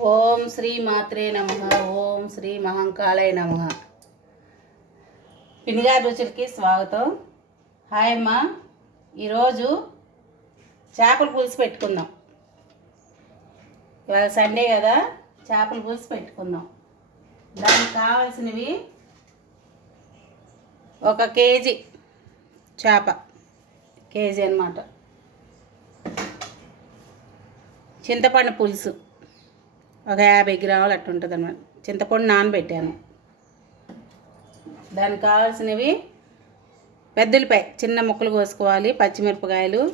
ఓం శ్రీ మాత్రే నమ ఓం శ్రీ మహంకాళయ నమ. పినిగారి రుచులకి స్వాగతం. హాయ్ అమ్మా. ఈరోజు చేపల పులుసు పెట్టుకుందాం. ఇవాళ సండే కదా చేపల పులుసు పెట్టుకుందాం. దానికి కావాల్సినవి ఒక కేజీ చేప. కేజీ అన్నమాట. చింతపండు పులుసు. ఒక యాభై గ్రాములు అట్టు ఉంటుంది అనమాట చింతపండు నానబెట్టాను. దానికి కావాల్సినవి పెద్దలపై చిన్న ముక్కలు కోసుకోవాలి పచ్చిమిరపకాయలు.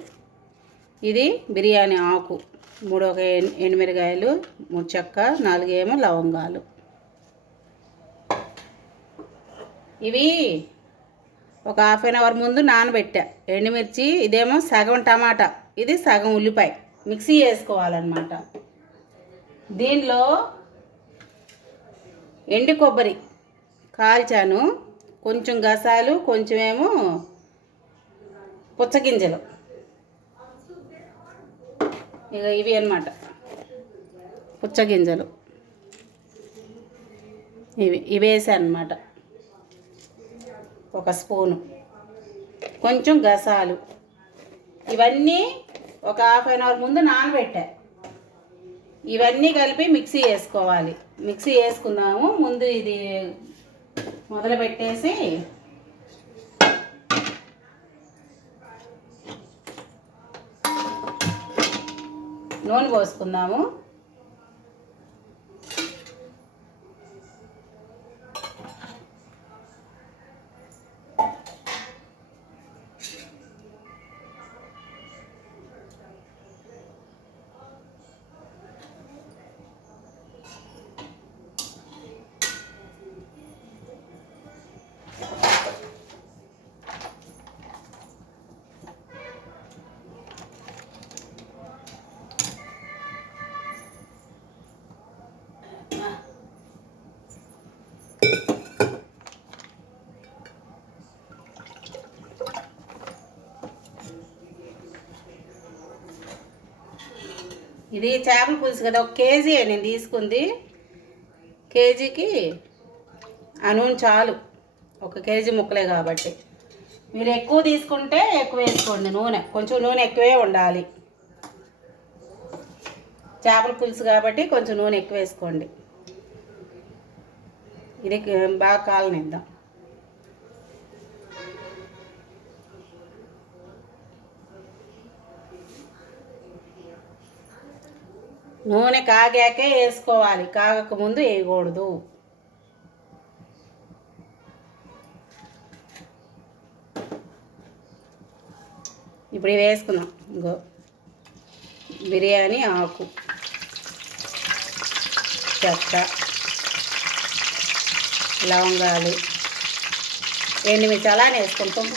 ఇది బిర్యానీ ఆకు. మూడు ఒక ఎండుమిరకాయలు మూడు చెక్క నాలుగేమో లవంగాలు. ఇవి ఒక హాఫ్ అన్ అవర్ ముందు నానబెట్టా. ఎండుమిర్చి ఇదేమో సగం టమాటా. ఇది సగం ఉల్లిపాయ. మిక్సీ వేసుకోవాలన్నమాట దీనిలో ఎండు కొబ్బరి కాల్చాను. కొంచెం గసాలు కొంచెమేమో పుచ్చగింజలు ఇక ఇవి అన్నమాట. పుచ్చగింజలు ఇవి ఇవి వేసాను అనమాట ఒక స్పూను. కొంచెం గసాలు. ఇవన్నీ ఒక హాఫ్ అన్ అవర్ ముందు నానబెట్టా. ఇవన్నీ కలిపి మిక్సీ వేసుకోవాలి మిక్సీ వేసుకుందాము ముందు ఇది మొదలు పెట్టేసి నూనె పోసుకుందాము. ఇది చేపల పులుసు కదా ఒక కేజీ నేను తీసుకుంది. కేజీకి ఆ నూనె చాలు. ఒక కేజీ ముక్కలే కాబట్టి. మీరు ఎక్కువ తీసుకుంటే ఎక్కువ వేసుకోండి నూనె. కొంచెం నూనె ఎక్కువే ఉండాలి. చేపల పులుసు కాబట్టి కొంచెం నూనె ఎక్కువ వేసుకోండి. ఇది బాగా కాలనిద్దాం. నూనె కాగాకే వేసుకోవాలి. కాగకముందు వేయకూడదు. ఇప్పుడు వేసుకుందాం. ఇంకో బిర్యానీ ఆకు. చెక్క లవంగాలు. ఎండుమిర్చి అలానే వేసుకొని తుంపు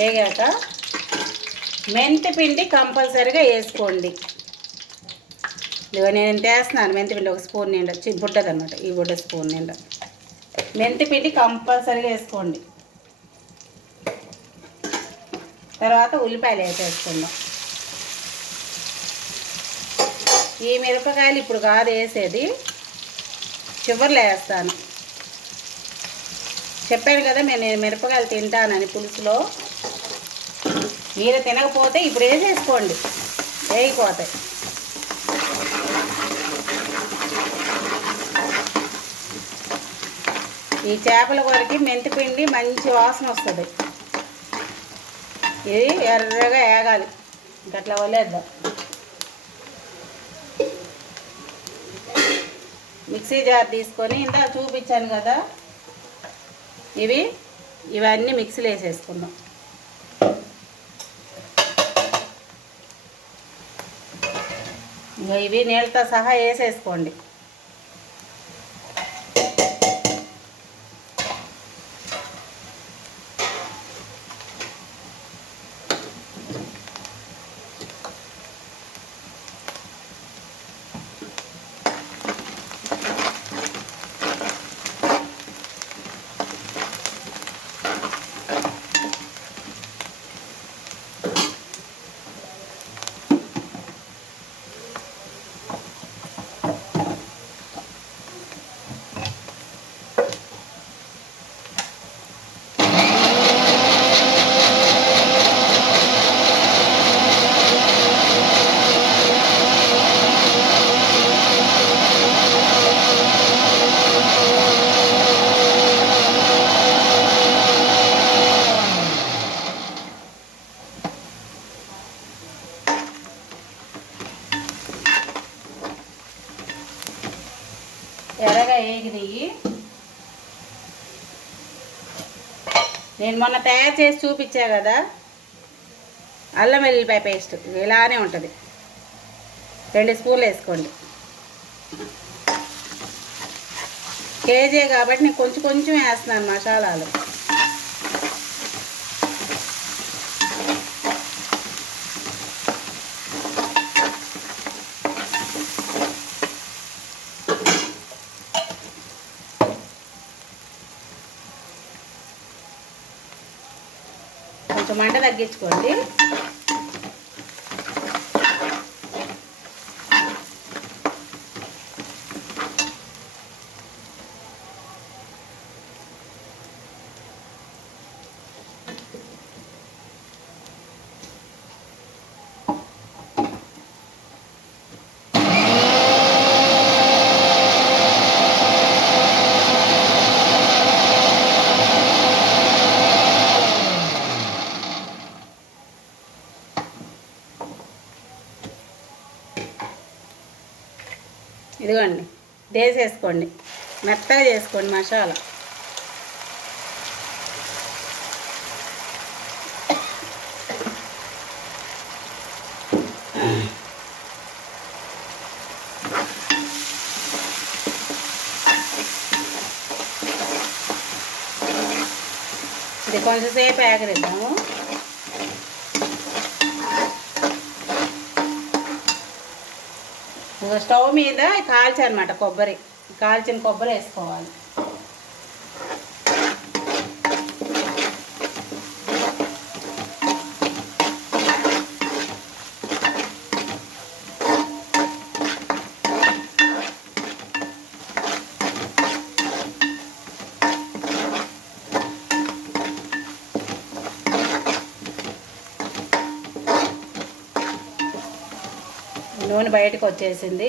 వేగాక మెంతి పిండి కంపల్సరీగా వేసుకోండి. ఇదిగో నేను ఎంత వేస్తున్నాను మెంతి ఒక స్పూన్ నిండా బుడ్డది అనమాట ఈ బుడ్డ స్పూన్ నిండా మెంతి పిండి కంపల్సరీగా వేసుకోండి. తర్వాత ఉల్లిపాయలు వేసేసుకుందాం. ఈ మిరపకాయలు ఇప్పుడు కాదు వేసేది చివరిలో వేస్తాను. చెప్పాను కదా నేను మిరపకాయలు తింటానని పులుసులో. మీరు తినకపోతే ఇప్పుడు వేసేసుకోండి వేగిపోతాయి ఈ చేపల కూరకి మెంతిపిండి మంచి వాసన వస్తుంది. ఇది ఎర్రగా వేగాలి గట్లా వదిలేద్దాం. మిక్సీ జార్ తీసుకొని ఇంత చూపించాను కదా? ఇవి ఇవన్నీ మిక్సీలో వేసేసుకుందాం. ఇవి నీళ్ళతో సహా వేసేసుకోండి నేను మొన్న తయారు చేసి చూపించా కదా అల్లం వెల్లుల్లిపాయ పేస్ట్ ఇలానే ఉంటుంది. రెండు స్పూన్లు వేసుకోండి. కేజీ కాబట్టి నేను కొంచెం కొంచెం వేస్తున్నాను మసాలాలు. కొంచెం మంట తగ్గించుకోండి ఇదిగోండి వేసేసుకోండి. మెత్తగా చేసుకోండి మసాలా. ఇది కొంచెంసేపు ఆగరిద్దాం ఇగో స్టవ్ మీద కాల్చనమాట కొబ్బరి. కాల్చిన కొబ్బరి వేసుకోవాలి. నూనె బయటకు వచ్చేసింది.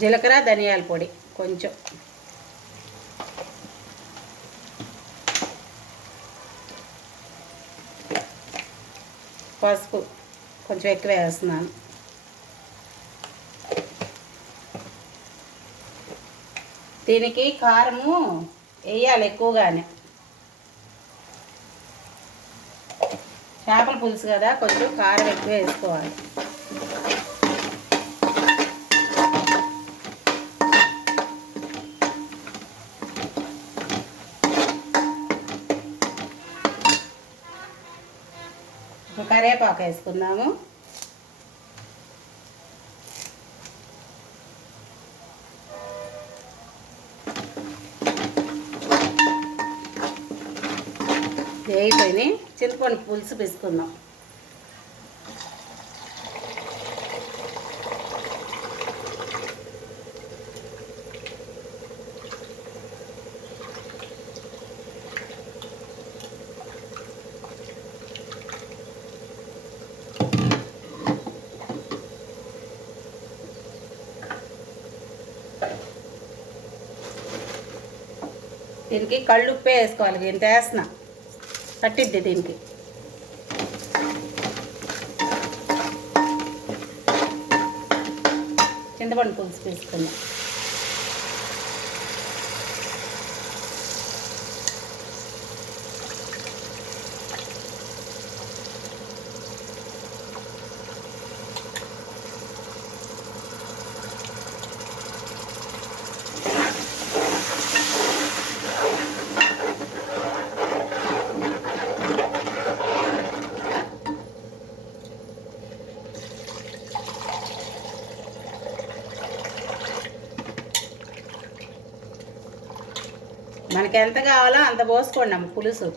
జీలకర్ర ధనియాల పొడి కొంచెం. పసుపు కొంచెం ఎక్కువ వేస్తున్నాను. దీనికి కారము వేయాలి ఎక్కువగానే చేపల పులుసు కదా కొంచెం కారం ఎక్కువ వేసుకోవాలి. కరేపాకు కరివేపాకు వేసుకుందాము. వేగిపోయినాయి. చింతపండు పులుసు పిసుకుందాం. దీనికి కళ్ళు ఉప్పే వేసుకోవాలి ఇంత వేస్తున్నా. పట్టిద్ది దీనికి. చింతపండు పులుసు తీసుకుందాం ఎంత కావాలో అంత పోసుకోండి అమ్మ పులుసు.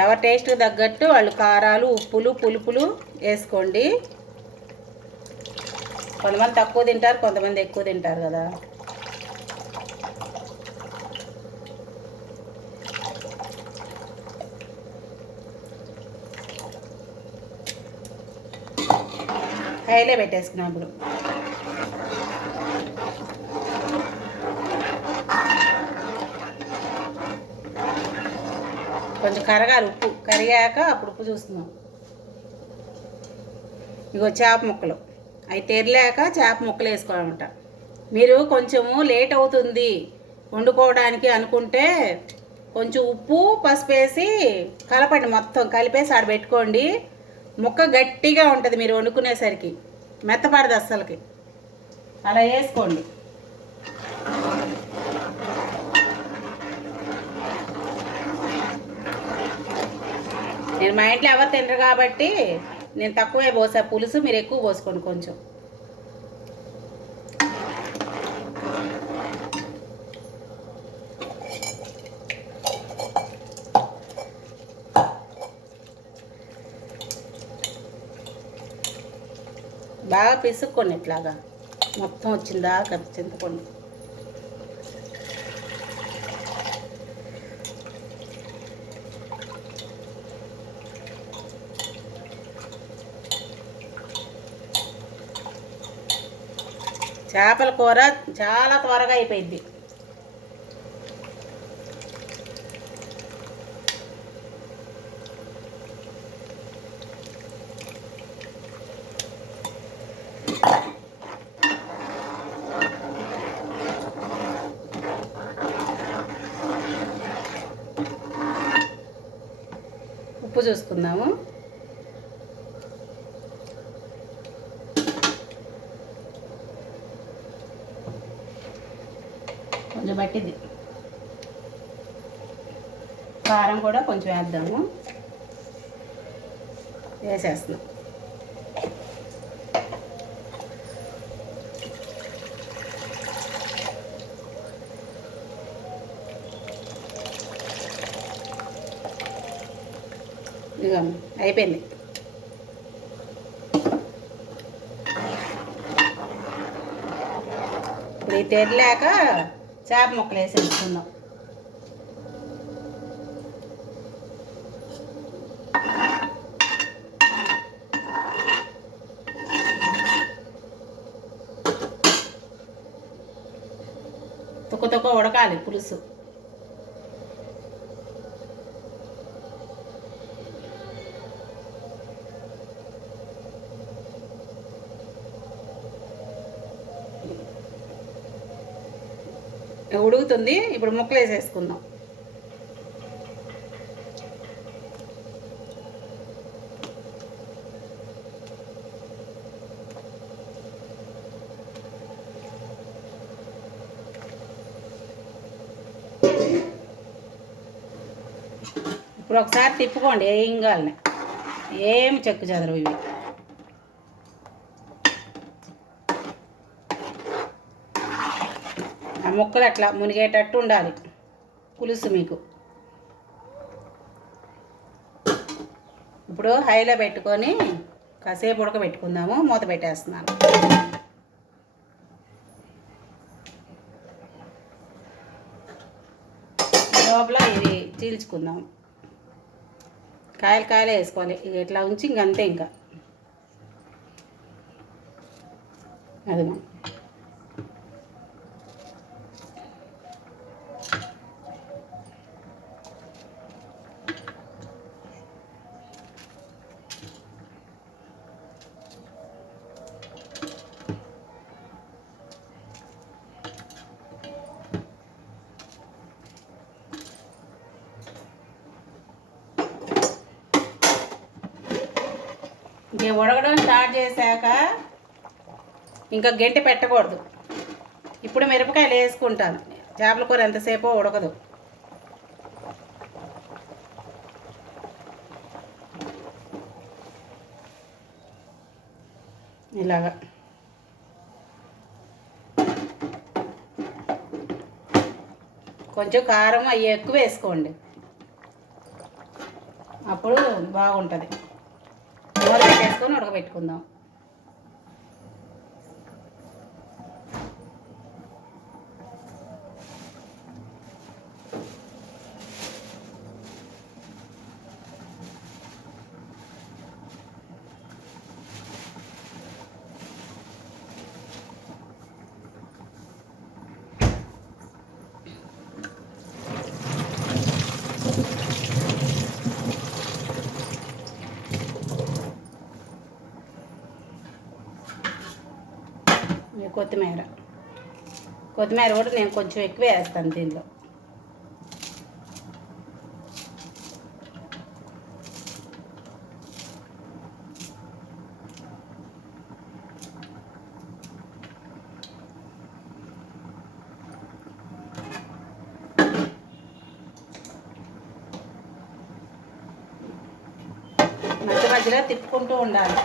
ఎవరి టేస్ట్ తగ్గట్టు వాళ్ళు కారాలు ఉప్పులు పులుపులు వేసుకోండి. కొంతమంది తక్కువ తింటారు కొంతమంది ఎక్కువ తింటారు కదా. హైలే పెట్టేసుకున్నాం ఇప్పుడు. కొంచెం కరగాలి ఉప్పు. కరిగాక అప్పుడు ఉప్పు చూస్తున్నాం. ఇగో చేప ముక్కలు. అవి తెరలేక చేప ముక్కలు వేసుకోవాలన్నమాట. మీరు కొంచెము లేట్ అవుతుంది వండుకోవడానికి అనుకుంటే కొంచెం ఉప్పు పసుపు వేసి కలపండి మొత్తం. కలిపేసి ఆడ పెట్టుకోండి. ముక్క గట్టిగా ఉంటుంది మీరు వండుకునేసరికి. మెత్తపడదు అస్సలకి. అలా వేసుకోండి. నేను మా ఇంట్లో ఎవరు తినరు కాబట్టి నేను తక్కువే పోసా పులుసు మీరు ఎక్కువ పోసుకోండి కొంచెం. బాగా పిసుక్కోండి ఇట్లాగా. మొత్తం వచ్చిందా చింతపండు. చేపల కూర చాలా త్వరగా అయిపోయింది. ఉప్పు చూసుకుందాము కొంచెం పట్టింది కారం కూడా కొంచెం వేద్దాము. వేసేస్తున్నాం. ఇక అయిపోయింది. ఇప్పుడు ఈ తెరలేక చేప ముక్కలు వేసేసుకుందాం. తుక్క పులుసు ఉడుగుతుంది ఇప్పుడు ముక్కలు వేసేసుకుందాం ఇప్పుడు ఒకసారి తిప్పుకోండి ఏం కాలనే ఏం చెక్కు చెదరవు ఇవి. ఆ ముక్కలు అట్లా మునిగేటట్టు ఉండాలి. పులుసు మీకు. ఇప్పుడు హైలో పెట్టుకొని కాసేపు ఉడకబెట్టుకుందాము మూత పెట్టేస్తున్నాను. లోపల ఇది చీల్చుకుందాం. కాయలు కాయలే వేసుకోవాలి. ఇక ఇట్లా ఉంచి ఇంకంతే ఇంకా. అది ఇంకా గంటి పెట్టకూడదు. ఇప్పుడు మిరపకాయలు వేసుకుంటాను. చేపల కూర ఎంతసేపో ఉడకదు. ఇలాగా. కొంచెం కారం అవి ఎక్కువ వేసుకోండి. అప్పుడు బాగుంటుంది. మూత పెట్టేసుకొని ఉడకబెట్టుకుందాం. కొత్తిమీర. కొత్తిమీర కూడా నేను కొంచెం ఎక్కువ వేస్తాను దీనిలో మధ్య మధ్యలో తిప్పుకుంటూ ఉండాలి.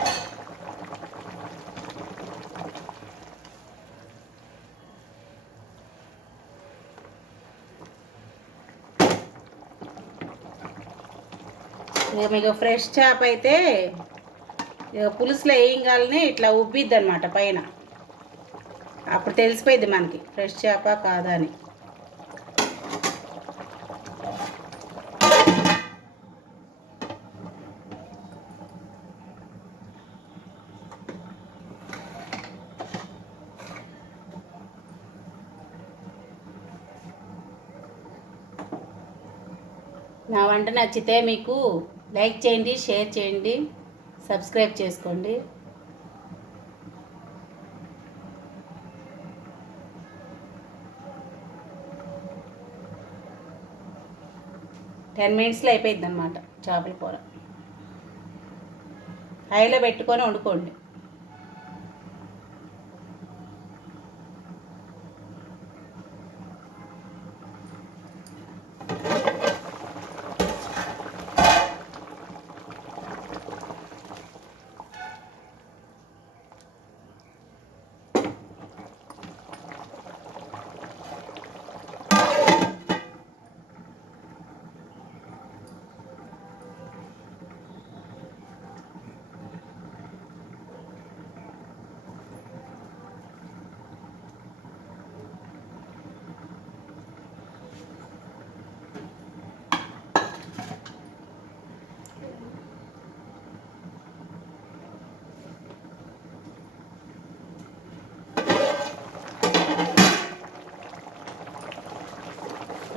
ఇక మీకు ఫ్రెష్ చేప అయితే ఇక పులుసులో వేయంగానే ఇట్లా ఉబ్బిద్ది అనమాట పైన. అప్పుడు తెలిసిపోయింది మనకి ఫ్రెష్ చేప కాదా అని. నా వంట నచ్చితే మీకు లైక్ చేయండి షేర్ చేయండి సబ్స్క్రైబ్ చేసుకోండి. టెన్ మినిట్స్లో అయిపోయింది అనమాట చేపల కూర. హైలో పెట్టుకొని వండుకోండి.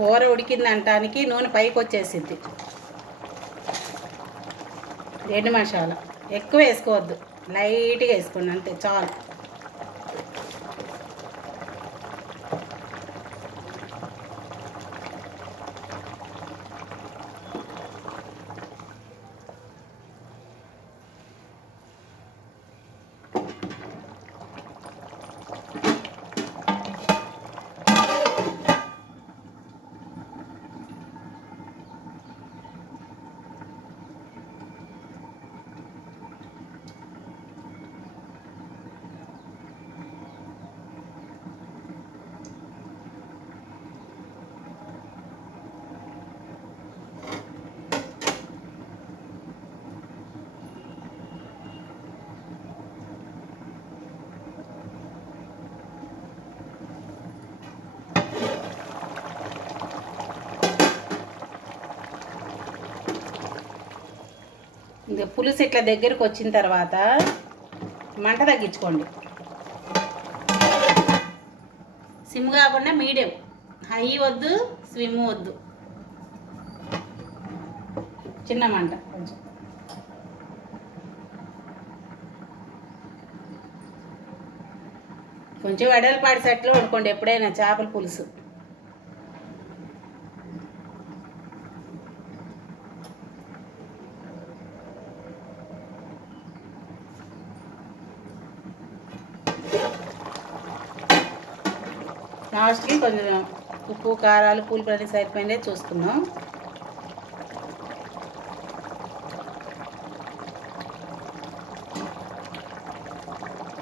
కూర ఉడికిందంటానికి నూనె పైకి వచ్చేసింది. ఎండు మసాలా ఎక్కువ వేసుకోవద్దు. లైట్గా వేసుకోండి అంతే చాలు. పులుసు ఇట్లా దగ్గరకు వచ్చిన తర్వాత మంట తగ్గించుకోండి. సిమ్ కాకుండా మీడియం. హై వద్దు స్విమ్ వద్దు. చిన్న మంట కొంచెం. కొంచెం వెడల్పాటి సెట్లు వండుకోండి ఎప్పుడైనా చేపల పులుసు. కొంచెం ఉప్పు కారాలు పూలు పని సరిపోయిందే చూసుకుందాం.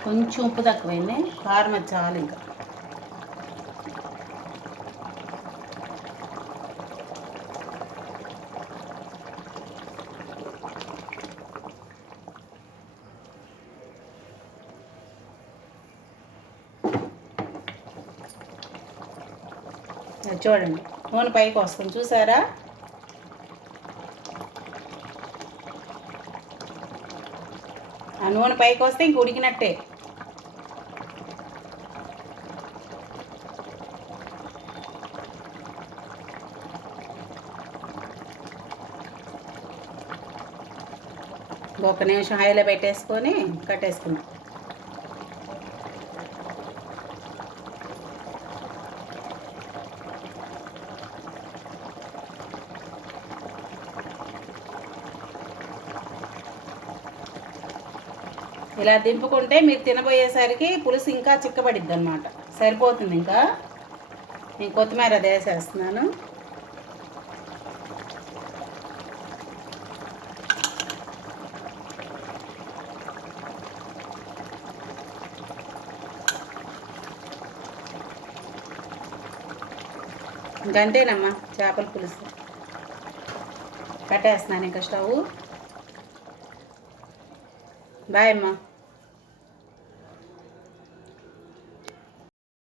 కొంచెం ఉప్పు తక్కువైంది కారం చాలు ఇంకా. వస్తుంది చూడండి. నూనె పైకి వస్తుంది. చూసారా? ఆ నూనె పైకి వస్తే ఇంక ఉడికినట్టే. ఒక నిమిషం హైలో పెట్టేసుకొని కట్టేసుకున్నాం ఇలా దింపుకుంటే మీరు తినబోయేసరికి పులుసు ఇంకా చిక్కబడిద్ది అనమాట సరిపోతుంది ఇంకా? నేను కొత్తిమీర అది వేసేస్తున్నాను. ఇంకంతేనమ్మా చేపల పులుసు. కట్టేస్తున్నాను ఇంకా స్టవ్. బాయ్ అమ్మా.